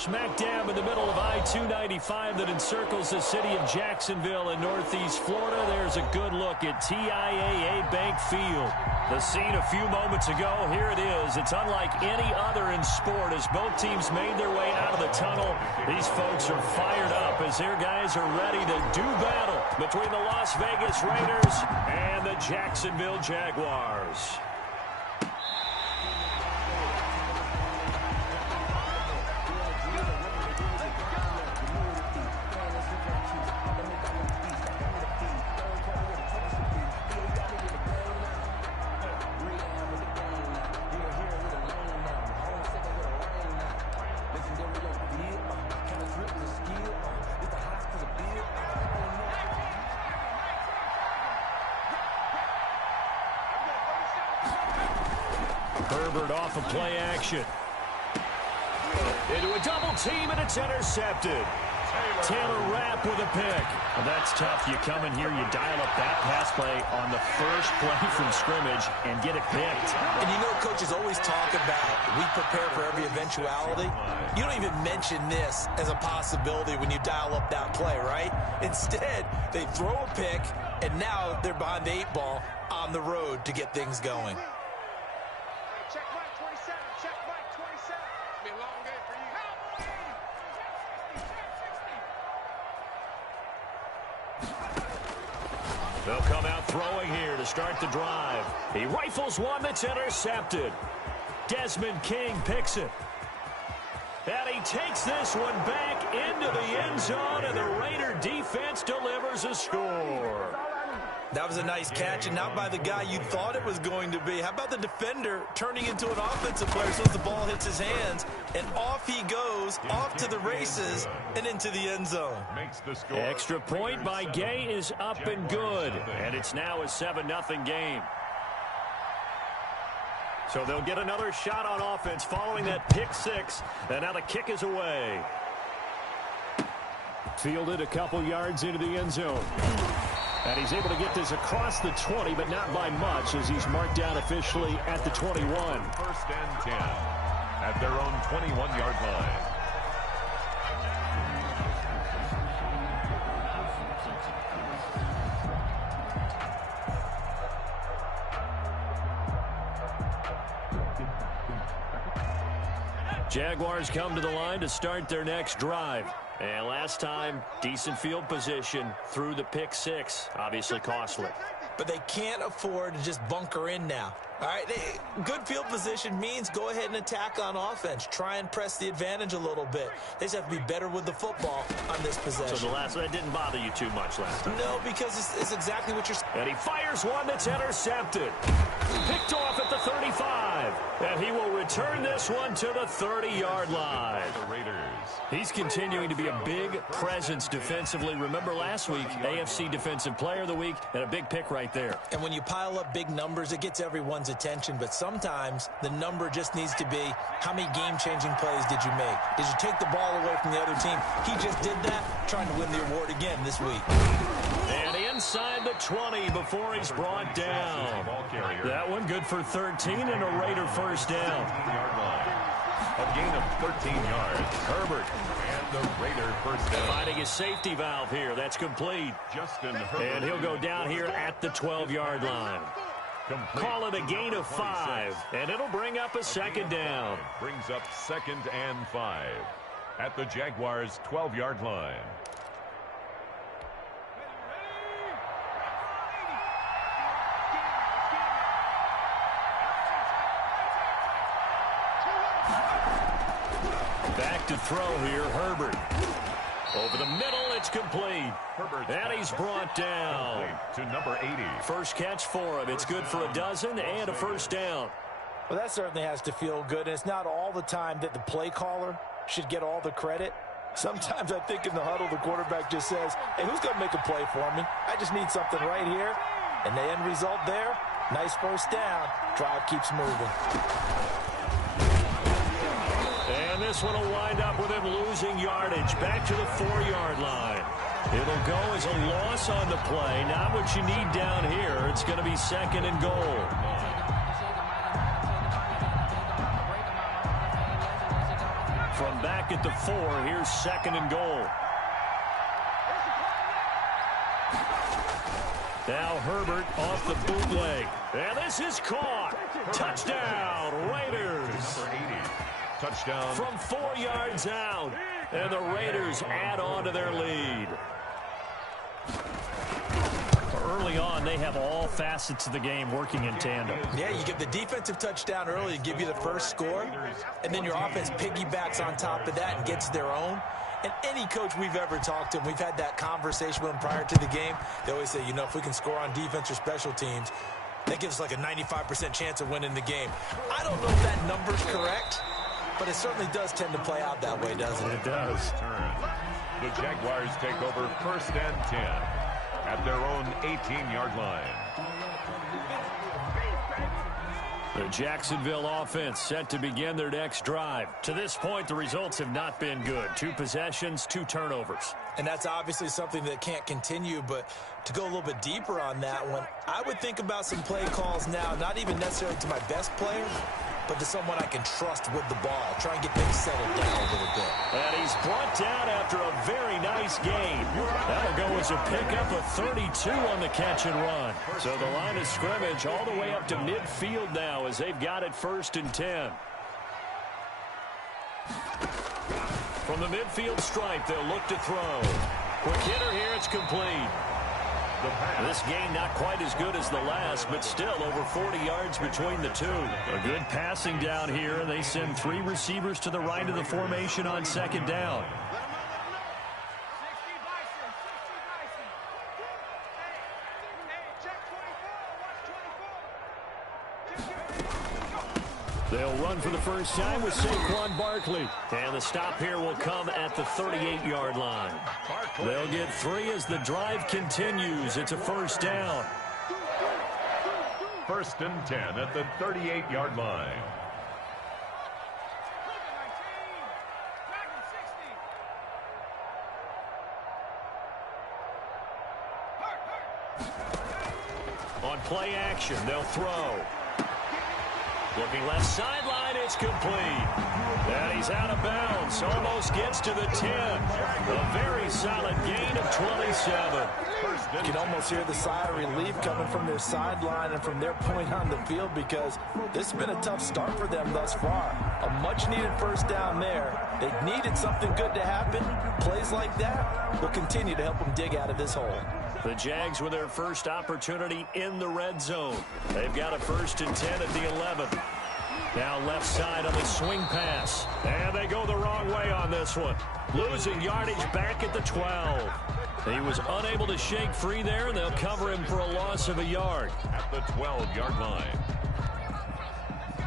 Smack dab in the middle of I-295 that encircles the city of Jacksonville in northeast Florida. There's a good look at TIAA Bank Field. The scene a few moments ago, here it is. It's unlike any other in sport as both teams made their way out of the tunnel. These folks are fired up as their guys are ready to do battle between the Las Vegas Raiders and the Jacksonville Jaguars. Herbert off of play action. Into a double team, and it's intercepted. Taylor Rapp with a pick. Well, that's tough. You come in here, you dial up that pass play on the first play from scrimmage and get it picked. And you know coaches always talk about we prepare for every eventuality. You don't even mention this as a possibility when you dial up that play, right? Instead, they throw a pick, and now they're behind the 8 ball on the road to get things going. Check Mike 27. Check Mike 27. Be a long game for you. They'll come out throwing here to start the drive. He rifles one that's intercepted. Desmond King picks it. And he takes this one back into the end zone, and the Raider defense delivers a score. That was a nice catch, and not by the guy you thought it was going to be. How about the defender turning into an offensive player as soon as the ball hits his hands, and off he goes, off to the races, and into the end zone. Extra point by Gay is up and good, and it's now a 7-0 game. So they'll get another shot on offense following that pick six, and now the kick is away. Fielded a couple yards into the end zone. And he's able to get this across the 20, but not by much, as he's marked down officially at the 21. First and 10 at their own 21-yard line. Jaguars come to the line to start their next drive. And last time, decent field position through the pick six. Obviously costly. But they can't afford to just bunker in now. All right, good field position means go ahead and attack on offense. Try and press the advantage a little bit. They just have to be better with the football on this possession. So the last one didn't bother you too much last time? No, because it's exactly what you're saying. And he fires one that's intercepted. Picked off at the 35. And he will return this one to the 30-yard line. The Raiders. He's continuing to be a big presence defensively. Remember last week, AFC Defensive Player of the Week, and a big pick right there. And when you pile up big numbers, it gets everyone's attention. But sometimes the number just needs to be, how many game-changing plays did you make? Did you take the ball away from the other team? He just did that, trying to win the award again this week. And inside the 20 before he's brought down. That one good for 13 and a Raider first down. A gain of 13 yards. Herbert. And the Raider first down. Finding his safety valve here. That's complete. Justin Herbert. And he'll go down here at the 12-yard line. Call it a gain of 5. And it'll bring up a second down. Brings up 2nd and 5 at the Jaguars' 12-yard line. Back to throw here, Herbert. Over the middle, it's complete. And he's brought down. To number 80. First catch for him. It's good for a dozen and a first down. Well, that certainly has to feel good. And it's not all the time that the play caller should get all the credit. Sometimes I think in the huddle, the quarterback just says, hey, who's going to make a play for me? I just need something right here. And the end result there, nice first down. Drive keeps moving. And this one will wind up with him losing yardage back to the 4-yard line. It'll go as a loss on the play. Not what you need down here. It's going to be 2nd and goal. From back at the 4, here's 2nd and goal. Now Herbert off the bootleg. And this is caught. Touchdown, Raiders. Number 80. Touchdown. From 4 yards out. And the Raiders add on to their lead. Early on, they have all facets of the game working in tandem. Yeah, you get the defensive touchdown early to give you the first score, and then your offense piggybacks on top of that and gets their own. And any coach we've ever talked to, and we've had that conversation with them prior to the game, they always say, you know, if we can score on defense or special teams, that gives us like a 95% chance of winning the game. I don't know if that number's correct, but it certainly does tend to play out that way, doesn't it? It does. The Jaguars take over 1st and 10 at their own 18-yard line. The Jacksonville offense set to begin their next drive. To this point, the results have not been good. 2 possessions, 2 turnovers. And that's obviously something that can't continue, but to go a little bit deeper on that one, I would think about some play calls now, not even necessarily to my best player, but to someone I can trust with the ball. Try and get things settled down a little bit. And he's brought down after a very nice gain. That'll go as a pickup of 32 on the catch and run. So the line of scrimmage all the way up to midfield now as they've got it 1st and 10. From the midfield stripe, they'll look to throw. Quick hitter here, it's complete. This gain not quite as good as the last, but still over 40 yards between the two. A good passing down here, and they send 3 receivers to the right of the formation on 2nd down. They'll run for the first time with Saquon Barkley. And the stop here will come at the 38-yard line. They'll get 3 as the drive continues. It's a 1st down. 1st and 10 at the 38-yard line. On play action, they'll throw. Looking left sideline, it's complete. And he's out of bounds. Almost gets to the 10. A very solid gain of 27. You can almost hear the sigh of relief coming from their sideline and from their point on the field, because this has been a tough start for them thus far. A much-needed 1st down there. They needed something good to happen. Plays like that will continue to help them dig out of this hole. The Jags with their first opportunity in the red zone. They've got a 1st and 10 at the 11. Now left side on the swing pass. And they go the wrong way on this one. Losing yardage back at the 12. He was unable to shake free there, and they'll cover him for a loss of a yard. At the 12-yard line.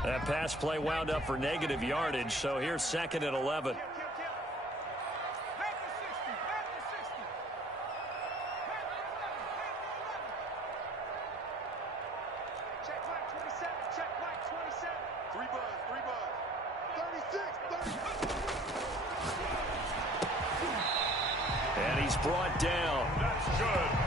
That pass play wound up for negative yardage, so here's 2nd and 11. Brought down.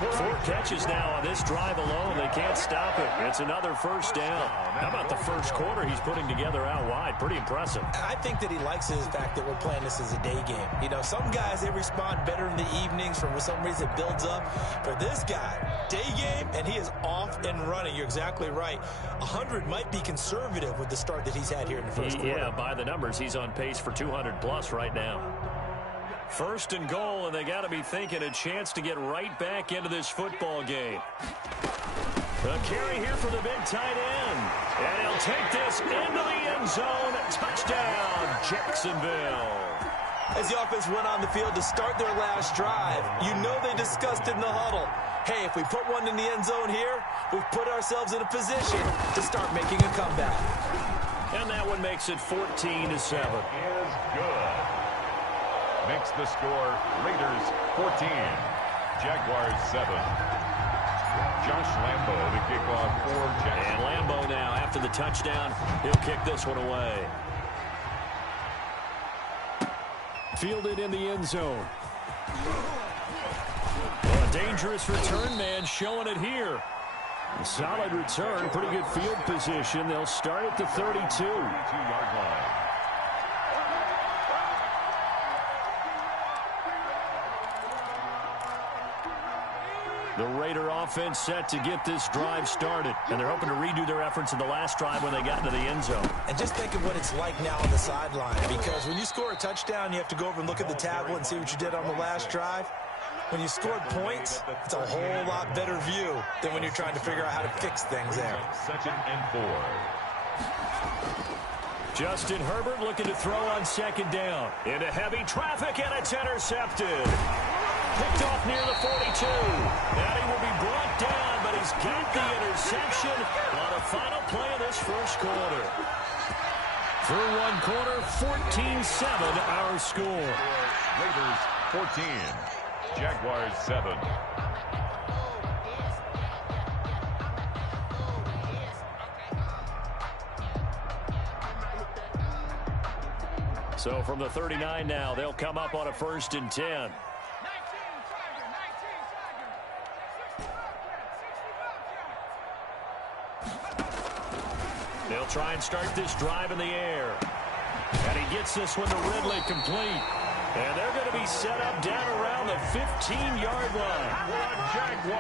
4 catches now on this drive alone. They can't stop it. It's another 1st down. How about the first quarter he's putting together out wide? Pretty impressive. I think that he likes the fact that we're playing this as a day game. You know, some guys, they respond better in the evenings. For some reason, it builds up. For this guy, day game, and he is off and running. You're exactly right. 100 might be conservative with the start that he's had here in the first quarter. Yeah, by the numbers, he's on pace for 200-plus right now. 1st and goal, and they got to be thinking a chance to get right back into this football game. A carry here for the big tight end. And he'll take this into the end zone. Touchdown, Jacksonville. As the offense went on the field to start their last drive, you know they discussed in the huddle, hey, if we put one in the end zone here, we've put ourselves in a position to start making a comeback. And that one makes it 14-7. Is good. Makes the score Raiders 14, Jaguars 7. Josh Lambo to kick off for Jackson. And Lambo now, after the touchdown, he'll kick this one away. Fielded in the end zone. Well, a dangerous return man showing it here. A solid return, pretty good field position. They'll start at the 32. 32-yard line. The Raider offense set to get this drive started. And they're hoping to redo their efforts in the last drive when they got into the end zone. And just think of what it's like now on the sideline. Because when you score a touchdown, you have to go over and look at the tablet and see what you did on the last drive. When you scored points, it's a whole lot better view than when you're trying to figure out how to fix things there. 2nd and 4. Justin Herbert looking to throw on 2nd down. Into heavy traffic, and it's intercepted. Picked off near the 42. And he will be brought down, but he's got the interception on a final play of this first quarter. Through one quarter, 14-7 our score. Raiders 14. Jaguars 7. So from the 39 now, they'll come up on a 1st and 10. They'll try and start this drive in the air. And he gets this one to Ridley complete. And they're going to be set up down around the 15-yard line.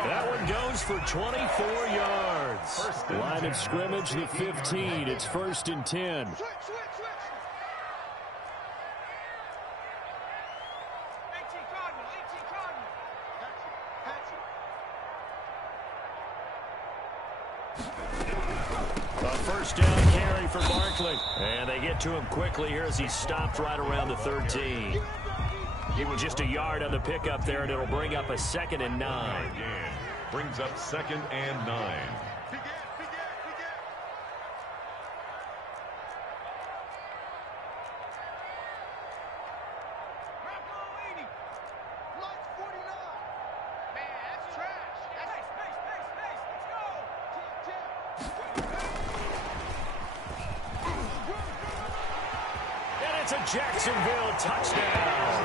That one goes for 24 yards. Line of scrimmage, the 15. It's 1st and 10. First down carry for Barkley. And they get to him quickly here as he stopped right around the 13. He was just a yard on the pickup there, and it'll bring up a 2nd and 9. Brings up 2nd and 9. It's a Jacksonville touchdown.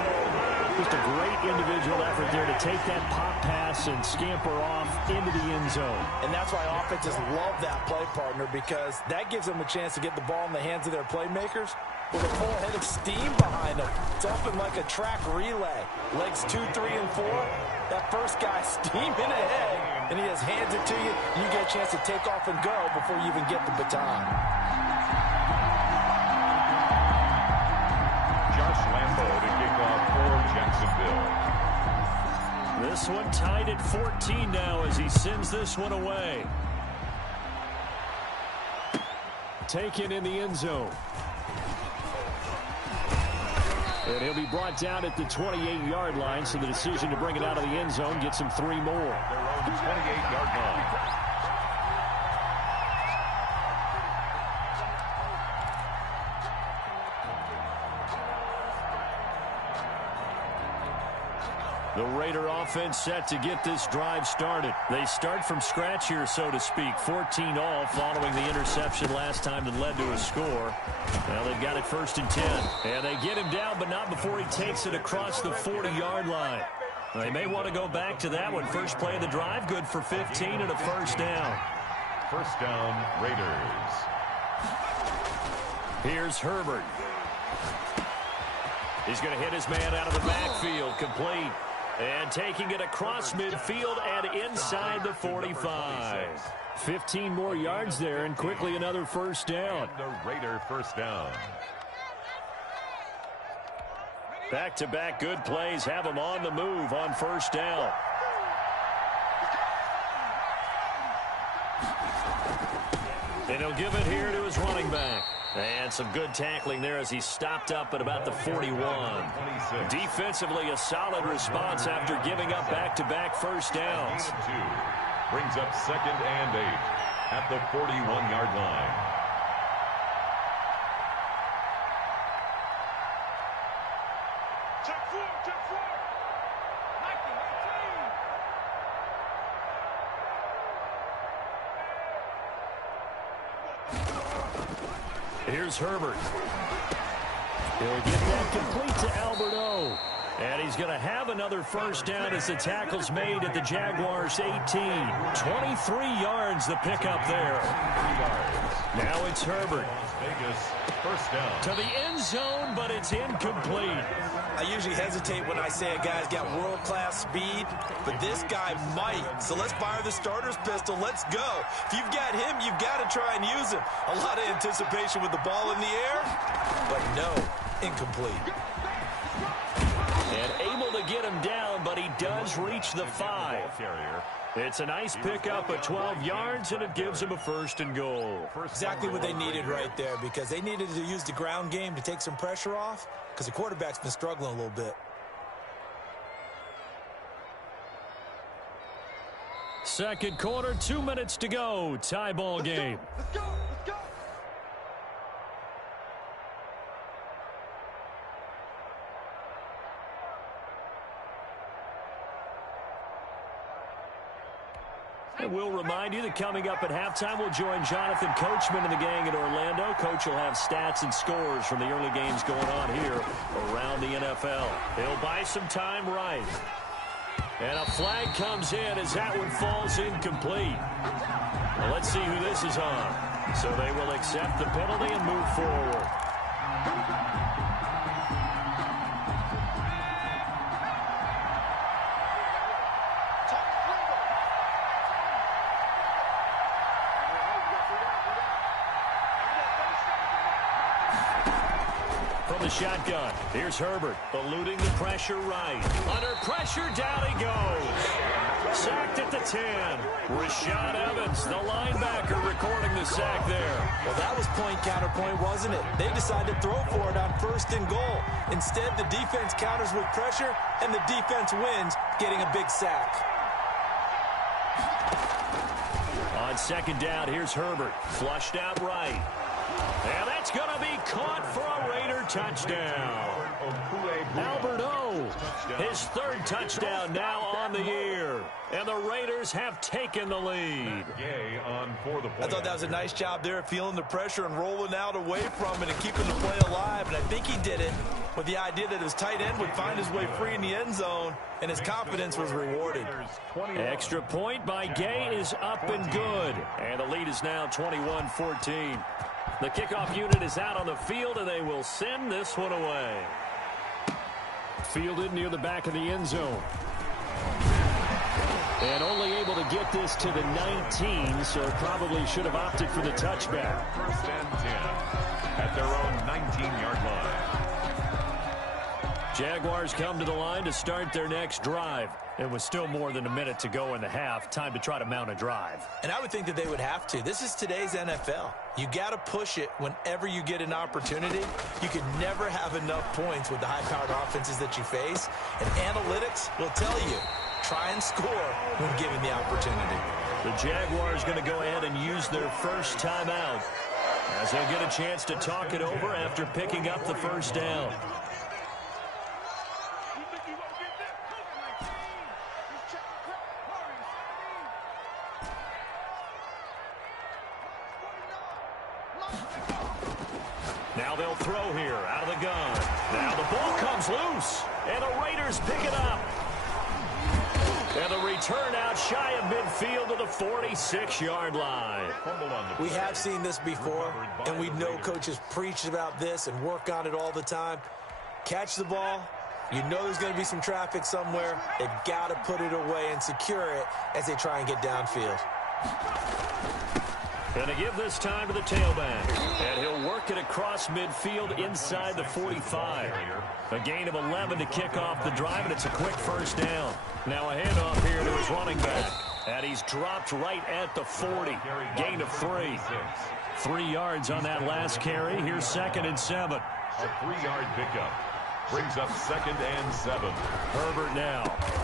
Just a great individual effort there to take that pop pass and scamper off into the end zone. And that's why offenses love that play, partner, because that gives them a chance to get the ball in the hands of their playmakers with a full head of steam behind them. It's often like a track relay. Legs 2, 3, and 4. That first guy steaming ahead, and he just hands it to you. You get a chance to take off and go before you even get the baton. Josh Lambo to kick off for Jacksonville. This one tied at 14 now as he sends this one away. Taken in the end zone. And he'll be brought down at the 28-yard line, so the decision to bring it out of the end zone gets him 3 more. Their own 28-yard line. The Raider offense set to get this drive started. They start from scratch here, so to speak. 14 all following the interception last time that led to a score. Now they've got it 1st and 10. And they get him down, but not before he takes it across the 40-yard line. They may want to go back to that one. First play of the drive, good for 15 and a 1st down. 1st down, Raiders. Here's Herbert. He's going to hit his man out of the backfield, complete. And taking it across midfield and inside the 45. 15 more yards there, and quickly another 1st down. And the Raider 1st down. Back-to-back good plays have him on the move on 1st down. And he'll give it here to his running back. And some good tackling there as he stopped up at about the 41. Defensively, a solid response after giving up back-to-back 1st downs. Brings up 2nd and 8 at the 41-yard line. Check 4, check 4. Here's Herbert. He'll get that complete to Albert O. And he's going to have another 1st down as the tackle's made at the Jaguars 18. 23 yards the pickup there. 3 yards. Now it's Herbert. Las Vegas, first down. To the end zone, but it's incomplete. I usually hesitate when I say a guy's got world-class speed, but this guy might. So let's fire the starter's pistol. Let's go. If you've got him, you've got to try and use him. A lot of anticipation with the ball in the air, but no, incomplete. And able to get him down, but he does reach the 5. Carrier. It's a nice pickup of 12 yards, and it gives him a 1st and goal. Exactly what they needed right there, because they needed to use the ground game to take some pressure off, because the quarterback's been struggling a little bit. Second quarter, 2 minutes to go. Tie ball game. Let's go. Let's go. And we'll remind you that coming up at halftime, we'll join Jonathan Coachman and the gang in Orlando. Coach will have stats and scores from the early games going on here around the NFL. He'll buy some time right. And a flag comes in as that one falls incomplete. Well, let's see who this is on. So they will accept the penalty and move forward. From the shotgun, here's Herbert, eluding the pressure right. Under pressure, down he goes. Sacked at the 10. Rashad Evans, the linebacker, recording the sack there. Well, that was point counterpoint, wasn't it? They decided to throw for it on 1st and goal. Instead, the defense counters with pressure, and the defense wins, getting a big sack. On 2nd down, here's Herbert, flushed out right. And that's going to be caught for a Raider touchdown. Albert O, his 3rd touchdown now on the year. And the Raiders have taken the lead. Gay on for the play. I thought that was a nice job there, feeling the pressure and rolling out away from it and keeping the play alive. And I think he did it with the idea that his tight end would find his way free in the end zone, and his confidence was rewarded. Extra point by Gay is up and good. And the lead is now 21-14. The kickoff unit is out on the field, and they will send this one away. Fielded near the back of the end zone. And only able to get this to the 19, so probably should have opted for the touchback. 1st and 10 at their own 19-yard line. Jaguars come to the line to start their next drive. It was still more than a minute to go in the half. Time to try to mount a drive. And I would think that they would have to. This is today's NFL. You got to push it whenever you get an opportunity. You can never have enough points with the high-powered offenses that you face. And analytics will tell you, try and score when given the opportunity. The Jaguars going to go ahead and use their first timeout, as they'll get a chance to talk it over after picking up the 1st down. Now they'll throw here out of the gun. Now the ball comes loose, and the Raiders pick it up. And the return out shy of midfield to the 46-yard line. We have seen this before, and we know coaches preach about this and work on it all the time. Catch the ball. You know there's going to be some traffic somewhere. They've got to put it away and secure it as they try and get downfield. Going to give this time to the tailback. And he'll work it across midfield inside the 45. A gain of 11 to kick off the drive, and it's a quick 1st down. Now a handoff here to his running back. And he's dropped right at the 40. Gain of 3. 3 yards on that last carry. Here's 2nd and 7. A 3-yard pickup. Brings up 2nd and 7. Herbert now.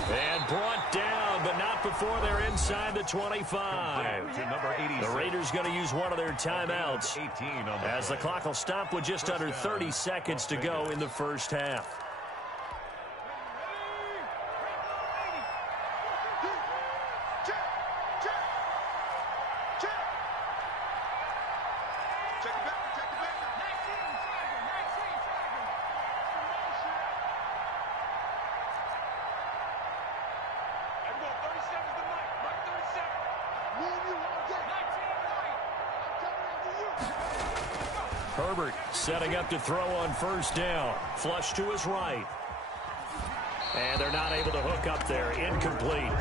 And brought down, but not before they're inside the 25. To number 86. The Raiders going to use one of their timeouts, 18 on as the clock will stop with just under 30 seconds to go in the 1st half. Herbert setting up to throw on first down. Flush to his right. And they're not able to hook up there. Incomplete.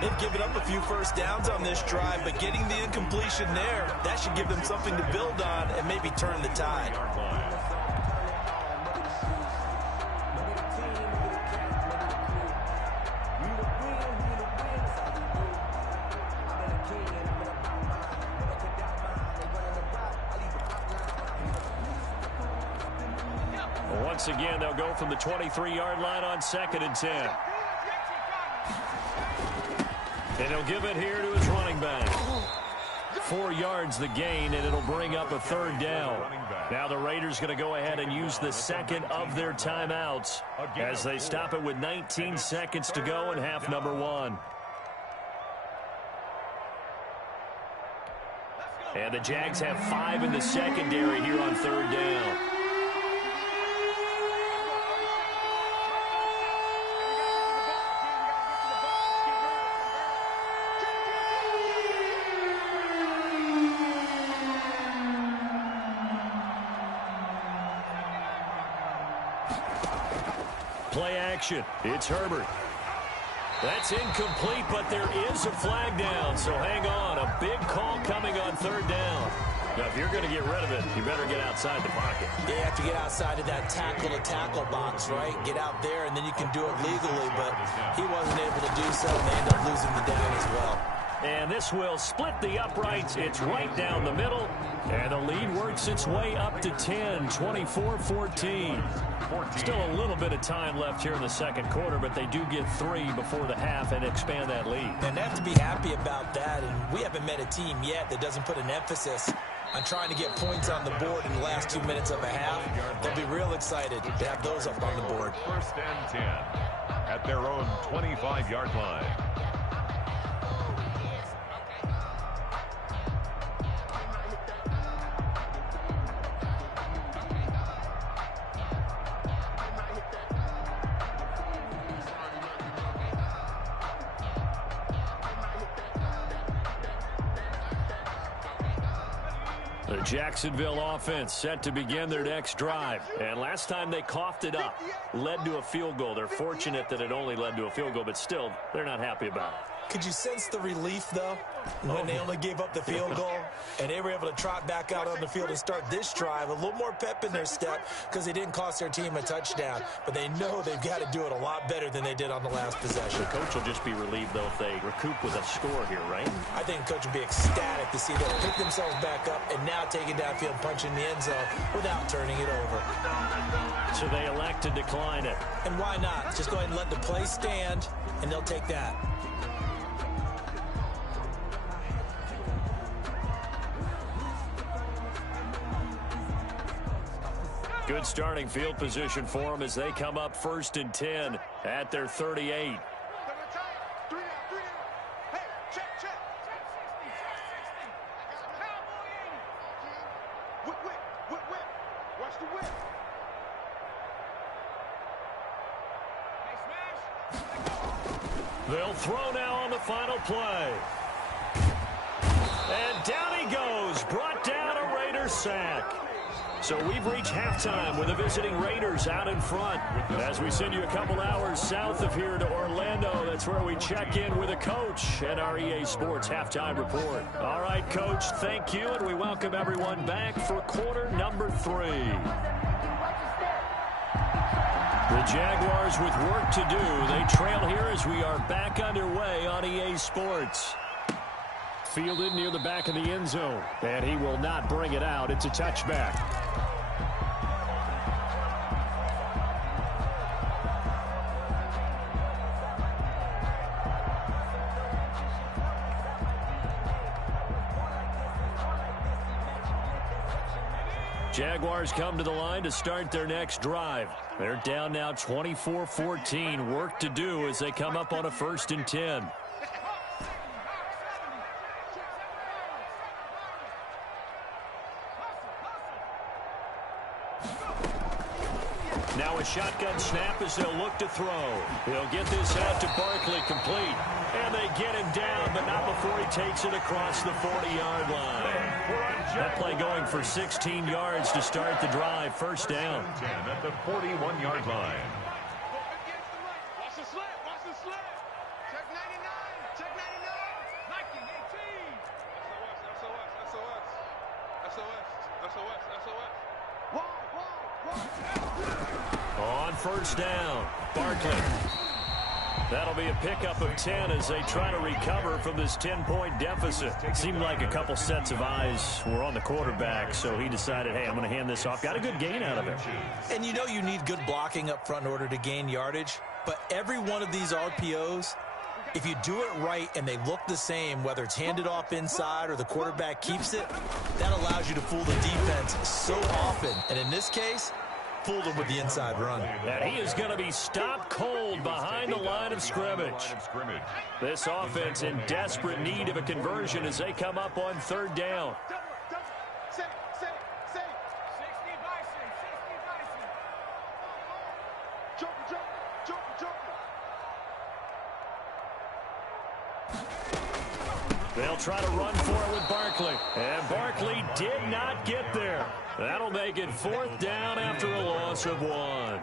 They've given up a few first downs on this drive, but getting the incompletion there, that should give them something to build on and maybe turn the tide. Once again, they'll go from the 23-yard line on 2nd and 10. And he'll give it here to his running back. 4 yards the gain, and it'll bring up a 3rd down. Now the Raiders going to go ahead and use the second of their timeouts as they stop it with 19 seconds to go in half number 1. And the Jags have 5 in the secondary here on 3rd down. Play action. It's Herbert. That's incomplete, but there is a flag down, so hang on. A big call coming on 3rd down. Now, if you're going to get rid of it, you better get outside the pocket. Yeah, you have to get outside of that tackle-to-tackle box, right? Get out there, and then you can do it legally, but he wasn't able to do so, and they end up losing the down as well. And this will split the uprights. It's right down the middle. And the lead works its way up to 10, 24-14. Still a little bit of time left here in the second quarter, but they do get 3 before the half and expand that lead. And they have to be happy about that. And we haven't met a team yet that doesn't put an emphasis on trying to get points on the board in the last 2 minutes of a half. They'll be real excited to have those up on the board. 1st and 10 at their own 25-yard line. The Jacksonville offense set to begin their next drive. And last time they coughed it up, led to a field goal. They're fortunate that it only led to a field goal, but still, they're not happy about it. Could you sense the relief, though, when they only gave up the field goal and they were able to trot back out on the field and start this drive? A little more pep in their step because they didn't cost their team a touchdown, but they know they've got to do it a lot better than they did on the last possession. The coach will just be relieved, though, if they recoup with a score here, right? I think the coach will be ecstatic to see them pick themselves back up and now take it downfield, punching the end zone without turning it over. So they elect to decline it. And why not? Just go ahead and let the play stand, and they'll take that. Good starting field position for them as they come up 1st and 10 at their 38. They'll throw now on the final play. And down he goes, brought down a Raider sack. So we've reached halftime with the visiting Raiders out in front. As we send you a couple hours south of here to Orlando, that's where we check in with a coach at our EA Sports Halftime Report. All right, Coach, thank you, and we welcome everyone back for quarter number 3. The Jaguars with work to do. They trail here as we are back underway on EA Sports. Fielded near the back of the end zone, and he will not bring it out. It's a touchback. Jaguars come to the line to start their next drive. They're down now 24-14. Work to do as they come up on a 1st and 10. Now a shotgun snap as they'll look to throw. They'll get this out to Barkley, complete. And they get him down, but not before he takes it across the 40-yard line. That play going for 16 yards to start the drive. First down. 10 at the 41-yard line. Watch the slip. Watch the slip. Check 99. Check 99. Nike 18. SOS. Whoa. On first down, Barkley. That'll be a pickup of 10 as they try to recover from this 10-point deficit. Seemed like a couple sets of eyes were on the quarterback, so he decided, hey, I'm going to hand this off. Got a good gain out of it. And you know you need good blocking up front in order to gain yardage, but every one of these RPOs, if you do it right and they look the same, whether it's handed off inside or the quarterback keeps it, that allows you to fool the defense so often. And in this case, fooled him with the inside run. And he is going to be stopped cold behind the line of scrimmage. This offense in desperate need of a conversion as they come up on third down. Say. 60 Bison. Jump. They'll try to run for it with Barkley. And Barkley did not get there. That'll make it fourth down after a loss of 1. I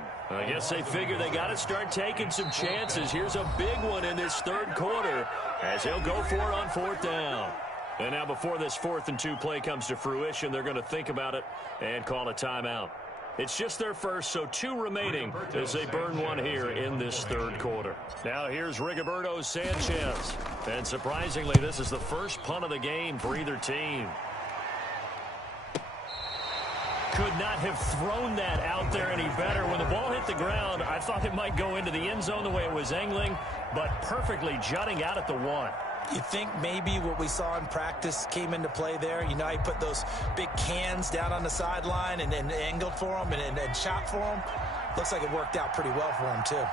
guess they figure they got to start taking some chances. Here's a big one in this third quarter as he'll go for it on fourth down. And now before this 4th and 2 play comes to fruition, they're going to think about it and call a timeout. It's just their first, so 2 remaining as they burn one here in this third quarter. Now here's Rigoberto Sanchez. And surprisingly, this is the first punt of the game for either team. Could not have thrown that out there any better. When the ball hit the ground, I thought it might go into the end zone the way it was angling, but perfectly jutting out at the 1. You think maybe what we saw in practice came into play there? You know, he put those big cans down on the sideline and angled for him and shot for him. Looks like it worked out pretty well for him, too.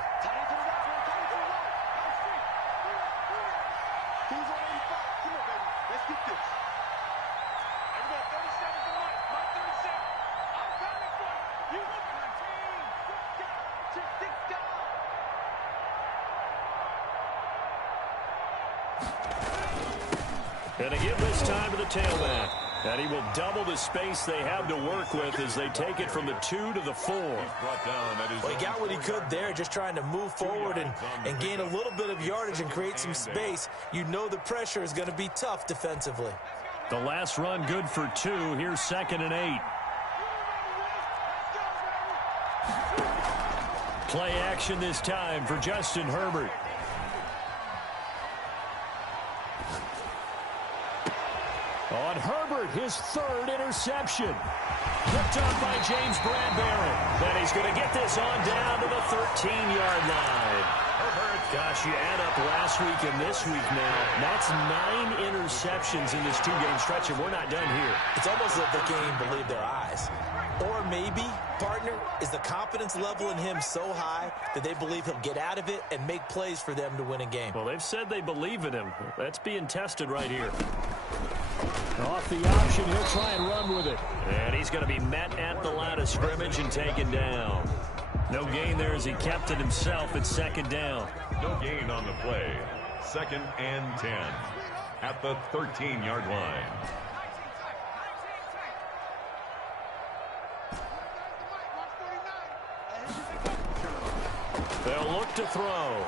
And to give this time to the tailback. And he will double the space they have to work with as they take it from the 2 to the 4. Well, he got what he could there, just trying to move forward and gain a little bit of yardage and create some space. You know the pressure is going to be tough defensively. The last run good for 2. Here's 2nd and 8. Play action this time for Justin Herbert. On Herbert, his 3rd interception. Picked up by James Bradbury. And he's going to get this on down to the 13-yard line. Herbert, gosh, you add up last week and this week now. That's 9 interceptions in this 2-game stretch, and we're not done here. It's almost as if they can't even believe their eyes. Or maybe, partner, is the confidence level in him so high that they believe he'll get out of it and make plays for them to win a game. Well, they've said they believe in him. That's being tested right here. Off the option, he'll try and run with it. And he's going to be met at the line of scrimmage and taken down. No gain there as he kept it himself at 2nd down. No gain on the play. 2nd and 10 at the 13-yard line. They'll look to throw.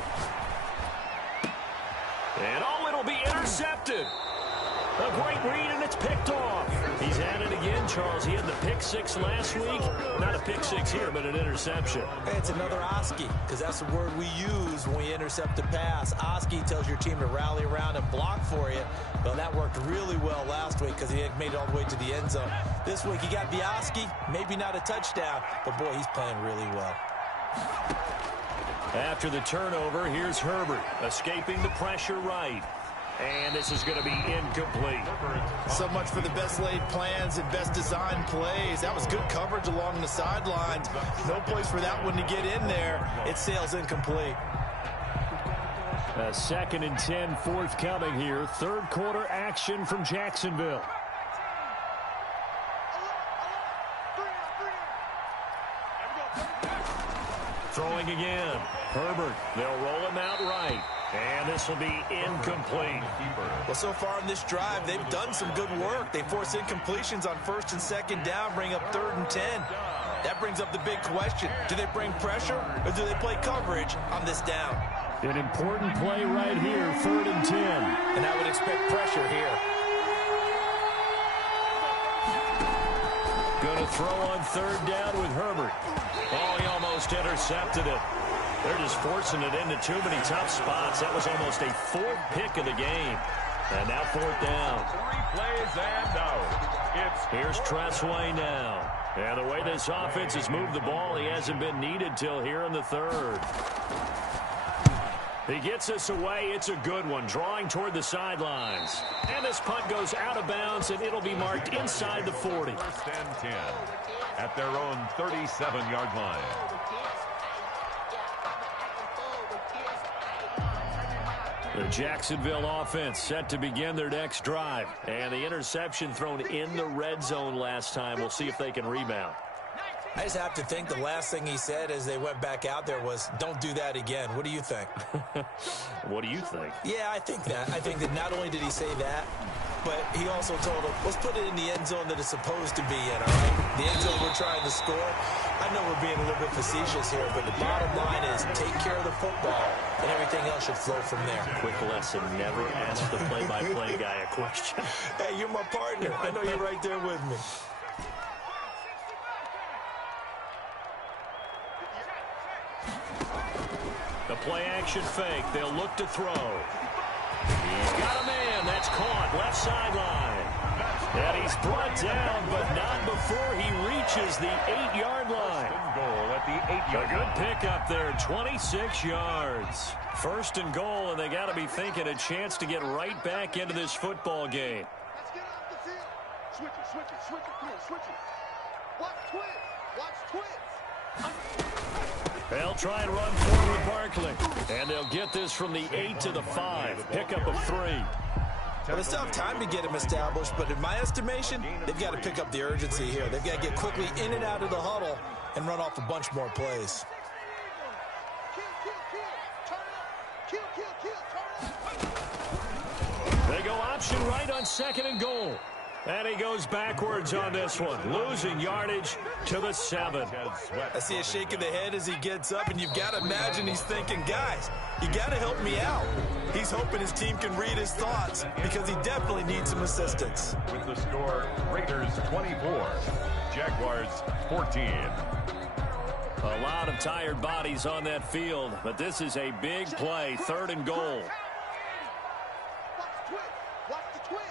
And oh, it'll be intercepted. A great read, and it's picked off. He's at it again, Charles. He had the pick 6 last week. Not a pick 6 here, but an interception. Hey, it's another Oski, because that's the word we use when we intercept a pass. Oski tells your team to rally around and block for you. Well, that worked really well last week because he made it all the way to the end zone. This week, he got the Oski, maybe not a touchdown, but boy, he's playing really well. After the turnover, here's Herbert, escaping the pressure right. And this is going to be incomplete. So much for the best laid plans and best designed plays. That was good coverage along the sidelines. No place for that one to get in there. It sails incomplete. A 2nd and 10 forthcoming here. Third quarter action from Jacksonville. Throwing again. Herbert. They'll roll him out right. And this will be incomplete. Well, so far in this drive, they've done some good work. They force incompletions on 1st and 2nd down, bring up 3rd and 10. That brings up the big question. Do they bring pressure or do they play coverage on this down? An important play right here, 3rd and 10. And I would expect pressure here. Going to throw on 3rd down with Herbert. Oh, he almost intercepted it. They're just forcing it into too many tough spots. That was almost a 4th pick of the game. And now 4th down. 3 plays and out. Here's Tressway now. And the way this offense has moved the ball, he hasn't been needed till here in the 3rd. He gets us away. It's a good one, drawing toward the sidelines. And this punt goes out of bounds, and it'll be marked inside the 40. 1st and 10 at their own 37-yard line. The Jacksonville offense set to begin their next drive. And the interception thrown in the red zone last time. We'll see if they can rebound. I just have to think the last thing he said as they went back out there was, don't do that again. What do you think? What do you think? Yeah, I think that. I think that not only did he say that, but he also told him, let's put it in the end zone that it's supposed to be in, all right? The end zone we're trying to score. I know we're being a little bit facetious here, but the bottom line is take care of the football, and everything else should flow from there. Quick lesson, never ask the play-by-play guy a question. Hey, you're my partner. I know you're right there with me. The play-action fake. They'll look to throw. He's got a man. That's caught. Left sideline. And he's brought down, but not before he reaches the 8-yard line. Goal at the 8-yard line. A good pickup there, 26 yards. 1st and goal, and they got to be thinking a chance to get right back into this football game. Let's get off the field. Switch it, switch it, switch it. Come on, switch it. Watch twins. Watch twins. They'll try and run forward with Barkley. And they'll get this from the 8 to the 5. Pickup of 3. Well, it's tough time to get him established, but in my estimation, they've got to pick up the urgency here. They've got to get quickly in and out of the huddle and run off a bunch more plays. Kill, kill, kill. Turn up. Kill, kill, kill. Turn up. They go option right on 2nd and goal. And he goes backwards on this one, losing yardage to the 7. I see a shake of the head as he gets up, and you've got to imagine he's thinking, guys, you got to help me out. He's hoping his team can read his thoughts because he definitely needs some assistance. With the score, Raiders 24, Jaguars 14. A lot of tired bodies on that field, but this is a big play, 3rd and goal. Watch the twins. Watch the twins.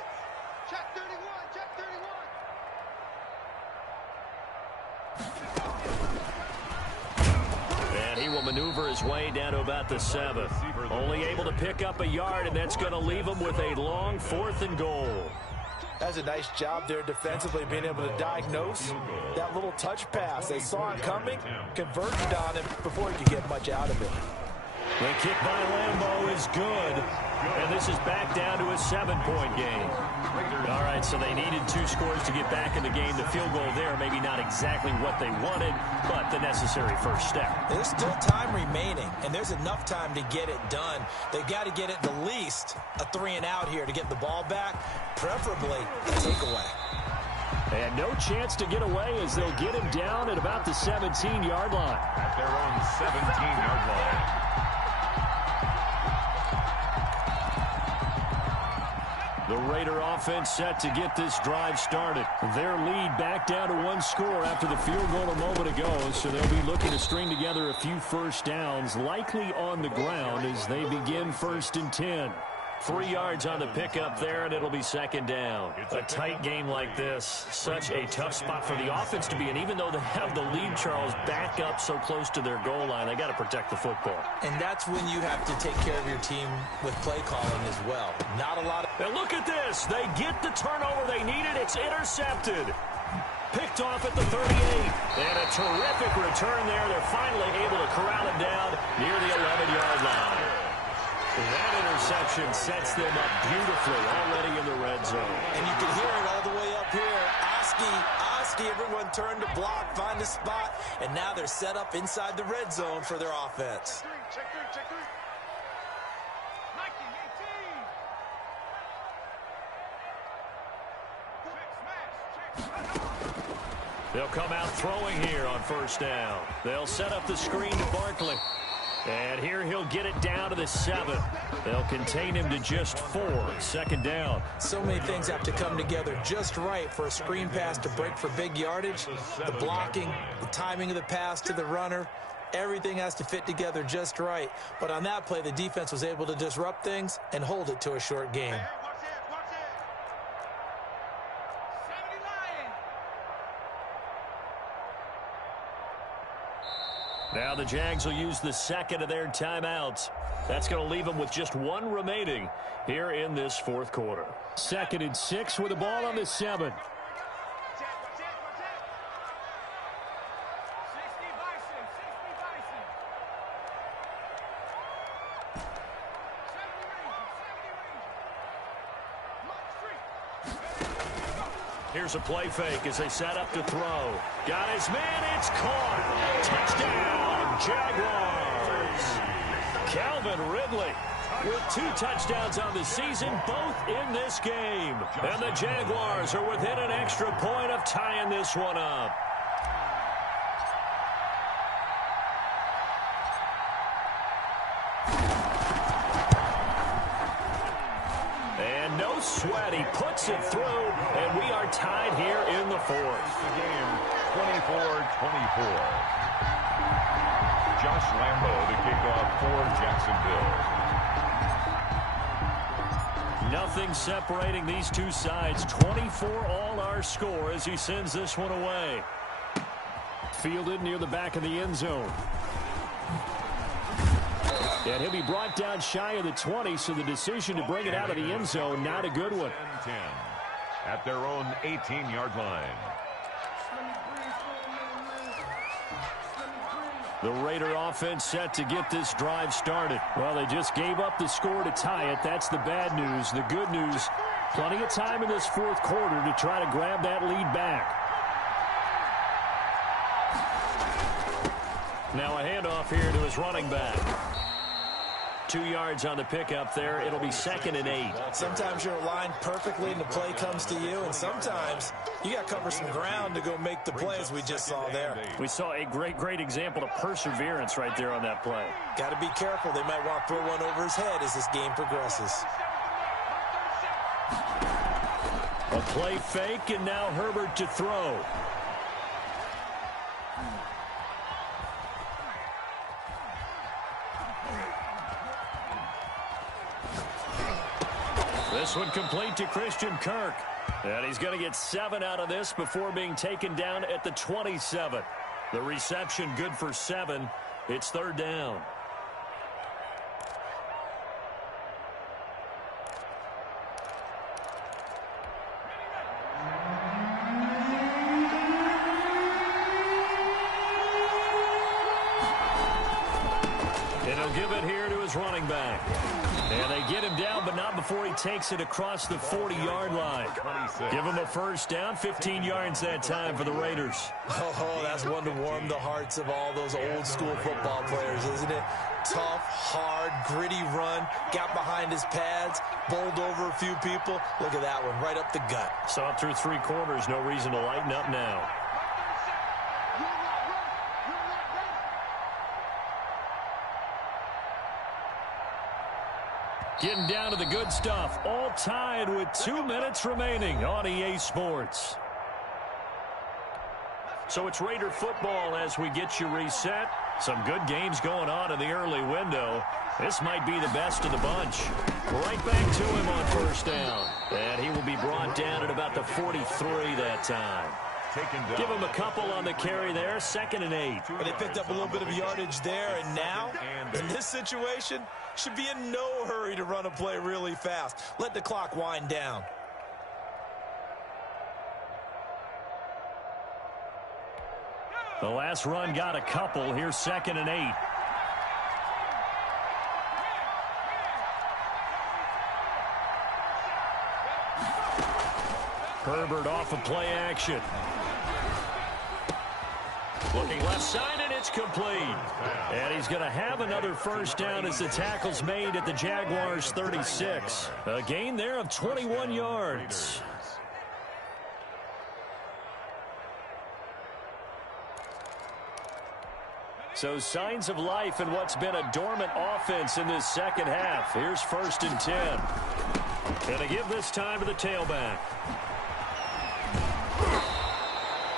Check 31. Check 31. And he will maneuver his way down to about the 7. Only able to pick up a yard, and that's going to leave him with a long 4th and goal. That's a nice job there defensively, being able to diagnose that little touch pass. They saw it coming, converted on it before he could get much out of it. The kick by Lambeau is good. And this is back down to a 7-point game. All right, so they needed 2 scores to get back in the game. The field goal there, maybe not exactly what they wanted, but the necessary first step. There's still time remaining, and there's enough time to get it done. They've got to get it the least a 3-and-out here to get the ball back, preferably a takeaway. And no chance to get away as they'll get him down at about the 17-yard line. At their own 17-yard line. The Raider offense set to get this drive started. Their lead back down to 1 score after the field goal a moment ago, so they'll be looking to string together a few first downs, likely on the ground as they begin 1st and 10. 3 yards on the pickup there, and it'll be 2nd down. A tight game like this, such a tough spot for the offense to be in. Even though they have the lead, Charles, back up so close to their goal line, they got to protect the football. And that's when you have to take care of your team with play calling as well. Not a lot of... And look at this. They get the turnover they needed. It's intercepted. Picked off at the 38. And a terrific return there. They're finally able to corral him down near the 11-yard line. That interception sets them up beautifully already in the red zone. And you can hear it all the way up here. Oski, everyone turned to block, find a spot, and now they're set up inside the red zone for their offense. Check 3, check 3. They'll come out throwing here on first down. They'll set up the screen to Barkley. And here he'll get it down to the 7. They'll contain him to just 4. Second down. So many things have to come together just right for a screen pass to break for big yardage. The blocking, the timing of the pass to the runner, everything has to fit together just right. But on that play, the defense was able to disrupt things and hold it to a short game. Now the Jags will use the second of their timeouts. That's going to leave them with just 1 remaining here in this fourth quarter. 2nd and 6 with the ball on the 7. Here's a play fake as they set up to throw. Got his man, it's caught. Touchdown, Jaguars. Calvin Ridley with 2 touchdowns on the season, both in this game. And the Jaguars are within an extra point of tying this one up. And no sweat, he puts it through, and we are tied here in the 4th. The game 24-24. Josh Lambo to kick off for Jacksonville. Nothing separating these two sides. 24 all our score as he sends this one away. Fielded near the back of the end zone. And he'll be brought down shy of the 20, so the decision to bring it out of the end zone, not a good one. 10 at their own 18-yard line. The Raider offense set to get this drive started. Well, they just gave up the score to tie it. That's the bad news. The good news, plenty of time in this fourth quarter to try to grab that lead back. Now a handoff here to his running back. 2 yards on the pickup there. It'll be 2nd and 8. Sometimes you're aligned perfectly and the play comes to you, and sometimes you got to cover some ground to go make the play, as we just saw there. We saw a great example of perseverance right there on that play. Got to be careful. They might want to throw one over his head as this game progresses. A play fake, and now Herbert to throw. This one complete to Christian Kirk. And he's going to get 7 out of this before being taken down at the 27. The reception good for 7. It's 3rd down. And he'll give it here to his running back. And they get him down, but not before he takes it across the 40-yard line. 26. Give him a first down, 15 yards that time for the Raiders. Oh, that's one to warm the hearts of all those old-school football players, isn't it? Tough, hard, gritty run, got behind his pads, bowled over a few people. Look at that one, right up the gut. Saw it through 3 quarters, no reason to lighten up now. Getting down to the good stuff. All tied with 2 minutes remaining on EA Sports. So it's Raider football as we get you reset. Some good games going on in the early window. This might be the best of the bunch. Right back to him on first down. And he will be brought down at about the 43 that time. Give him a couple on the carry there. 2nd and 8. But they picked up a little bit of yardage there, and now, in this situation, should be in no hurry to run a play really fast. Let the clock wind down. The last run got a couple. Here's 2nd and 8. Herbert off of play action. Looking left side, and it's complete. And he's going to have another first down as the tackle's made at the Jaguars' 36. A gain there of 21 yards. So signs of life in what's been a dormant offense in this second half. Here's 1st and 10. Gonna give this time to the tailback.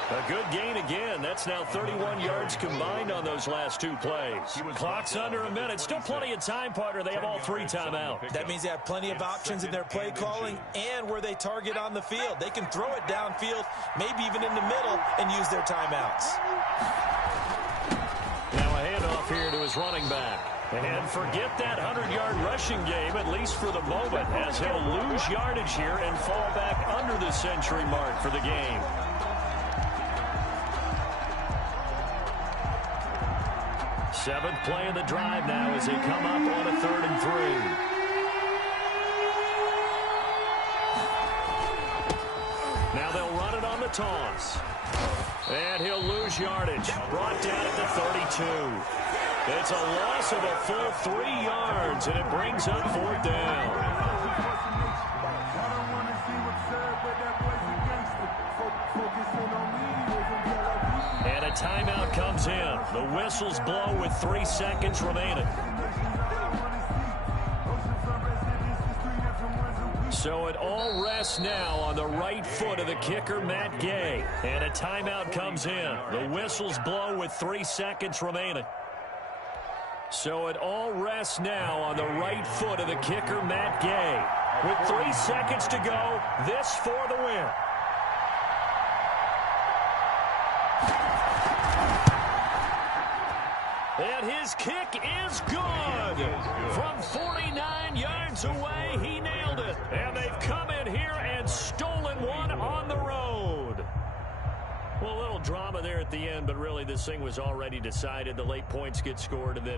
A good gain again. That's now 31 yards combined on those last 2 plays. Clock's under a minute. Still plenty of time, partner. They have all 3 timeouts. That means they have plenty of options in their play calling and where they target on the field. They can throw it downfield, maybe even in the middle, and use their timeouts. Now a handoff here to his running back. And forget that 100-yard rushing game, at least for the moment, as he'll lose yardage here and fall back under the century mark for the game. Seventh play of the drive now as they come up on a 3rd and 3. Now they'll run it on the toss. And he'll lose yardage. Brought down at the 32. It's a loss of a full 3 yards, and it brings up 4th down. And a timeout comes in. The whistles blow with 3 seconds remaining. So it all rests now on the right foot of the kicker, Matt Gay. And a timeout comes in. The whistles blow with 3 seconds remaining. So it all rests now on the right foot of the kicker, Matt Gay. With 3 seconds to go, this for the win. And his kick is good. From 49 yards away, he nailed it. And they've come in here and stolen one on the road. Well, a little drama there at the end, but really this thing was already decided. The late points get scored, and then